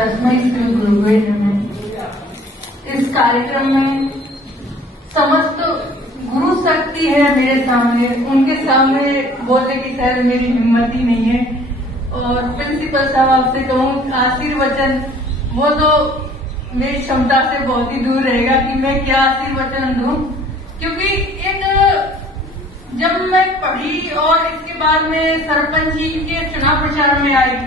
तस्मै श्री गुरुवे नमः। इस कार्यक्रम में समस्त गुरु शक्ति है मेरे सामने, उनके सामने बोलने की शायद मेरी हिम्मत ही नहीं है। और प्रिंसिपल साहब आपसे कहूँ आशीर्वचन, वो तो मेरी क्षमता से बहुत ही दूर रहेगा कि मैं क्या आशीर्वचन दूं, क्योंकि एक जब मैं पढ़ी और इसके बाद में सरपंच जी के चुनाव प्रचार में आई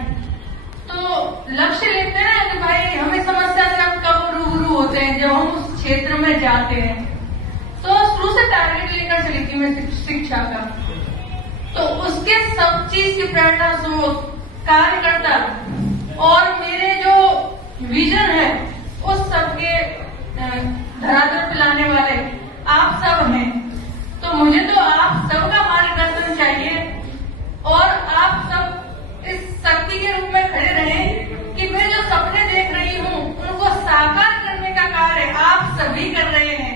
तो लक्ष्य लेते हैं ना कि भाई हमें समस्या से हम कब रूबरू होते हैं जब हम उस क्षेत्र में जाते हैं। तो शुरू से टारगेट लेकर चली थी मैं शिक्षा का, तो उसके सब चीज की प्रेरणा स्रोत कार्यकर्ता और मेरे जो विजन है उस सबके धरातल पे लाने वाले आप सब हैं। तो मुझे तो आप सबका मार्गदर्शन चाहिए और आप सब इस शक्ति के रूप में खड़े रहें कि मैं जो सपने देख रही हूँ उनको साकार करने का कार्य आप सभी कर रहे हैं।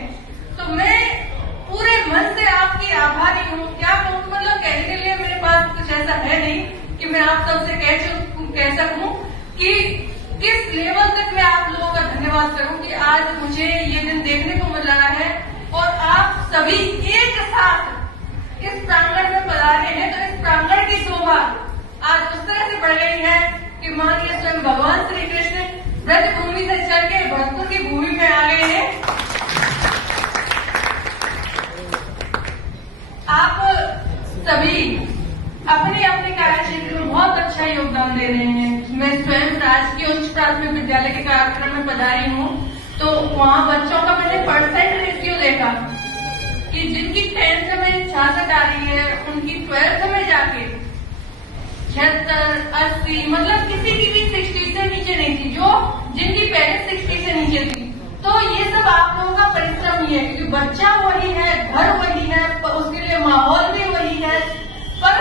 तो मैं पूरे मन से आपकी आभारी हूँ। क्या कहूँ, मतलब कहने के लिए मेरे पास कुछ ऐसा है नहीं कि मैं आप सबसे कह सकूँ कि किस लेवल तक मैं आप लोगों का धन्यवाद करूँ कि आज मुझे ये दिन देखने को मिल रहा है और आप सभी एक साथ इस प्रांगण में पधारे हैं। तो इस प्रांगण की शोभा आज उस तरह से बढ़ गई है कि मानिए स्वयं भगवान श्री कृष्ण ब्रज भूमि से चल के भरतपुर की भूमि में आ गए हैं। आप सभी अपने अपने कार्य क्षेत्र में बहुत अच्छा योगदान दे रहे हैं। मैं स्वयं राजकीय उच्च प्राथमिक विद्यालय के कार्यक्रम में पधारी हूँ, तो वहाँ बच्चों का मैंने परसेंट रेशियो देखा कि जिनकी 10th में 66 आ रही है उनकी 12th में जाके 76, 80, मतलब किसी की भी 60 से नीचे नहीं थी, जो जिनकी पहले 60 से नीचे थी। तो ये सब आप लोगों का परिश्रम ही है, क्योंकि बच्चा वही है, घर वही है, उसके लिए माहौल भी वही है, पर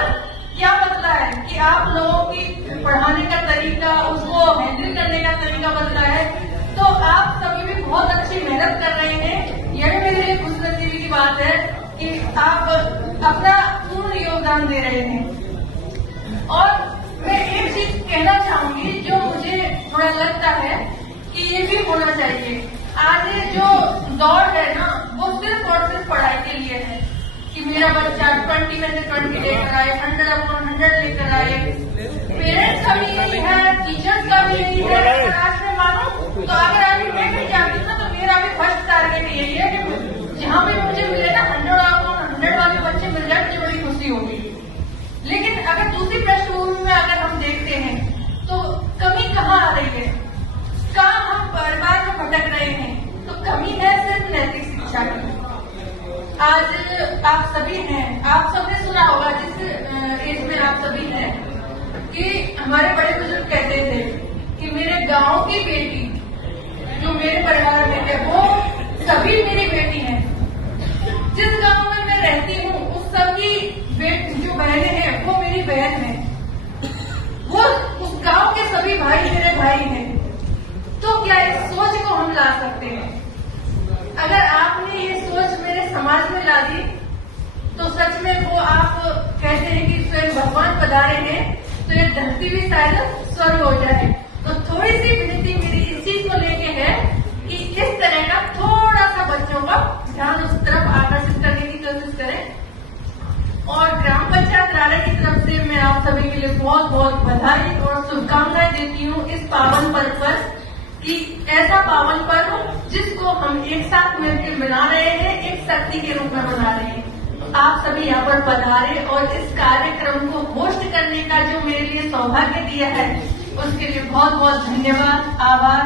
क्या बदला है कि आप लोगों की पढ़ाने का तरीका, उसको हैंडल करने का तरीका बदला है। तो आप सभी भी बहुत अच्छी मेहनत कर रहे हैं। यह मेरे लिए खुशनसीबी की बात है कि आप अपना पूर्ण योगदान दे रहे हैं। और मैं एक चीज कहना चाहूंगी जो मुझे थोड़ा लगता है कि ये भी होना चाहिए। आज जो दौड़ है ना वो सिर्फ और सिर्फ पढ़ाई के लिए है कि मेरा बच्चा 20 में से 20 लेकर आए, 100/100 लेकर आए। पेरेंट्स का भी यही है, टीचर्स का भी यही है। आज मैं मानू तो अगर अभी मैं कहीं जाती हूँ ना तो मेरा भी फर्स्ट टारगेट यही है कि जहाँ भी मुझे मिले ना 100/100 वाले बच्चे मिल जाए, मुझे बड़ी खुशी होगी। लेकिन अगर दूसरी पृष्ठभूमि में अगर हम देखते हैं तो कमी कहाँ आ रही है, कहाँ हम परिवार में भटक रहे हैं, तो कमी है सिर्फ नैतिक शिक्षा की। आज आप सभी हैं, आप सबने सुना होगा जिस एज में आप सभी हैं कि हमारे बड़े बुजुर्ग कहते थे कि मेरे गांव की बेटी जो मेरे परिवार में है वो सभी मेरी बेटी है। जिस गांव में मैं रहती हूँ उस सभी जो बहनें हैं वो मेरी बहन है, वो उस गांव के सभी भाई मेरे भाई हैं। तो क्या इस सोच को हम ला सकते हैं? अगर आपने ये सोच मेरे समाज में ला दी तो सच में वो आप कहते हैं कि स्वयं भगवान पधारे हैं, तो ये धरती भी शायद स्वर्ग हो जाए। तो थोड़ी सी विनती मेरी इस चीज को लेके है कि इस तरह का थोड़ा सा बच्चों का ध्यान उस तरफ आकर्षित करने की कोशिश करें। और ग्राम पंचायत राले की तरफ से मैं आप सभी के लिए बहुत बहुत बधाई और शुभकामनाएं देती हूँ इस पावन पर्व पर, कि ऐसा पावन पर्व जिसको हम एक साथ मिलकर मना रहे हैं, एक शक्ति के रूप में मना रहे हैं। तो आप सभी यहाँ पर पधारे और इस कार्यक्रम को होस्ट करने का जो मेरे लिए सौभाग्य दिया है उसके लिए बहुत बहुत धन्यवाद, आभार।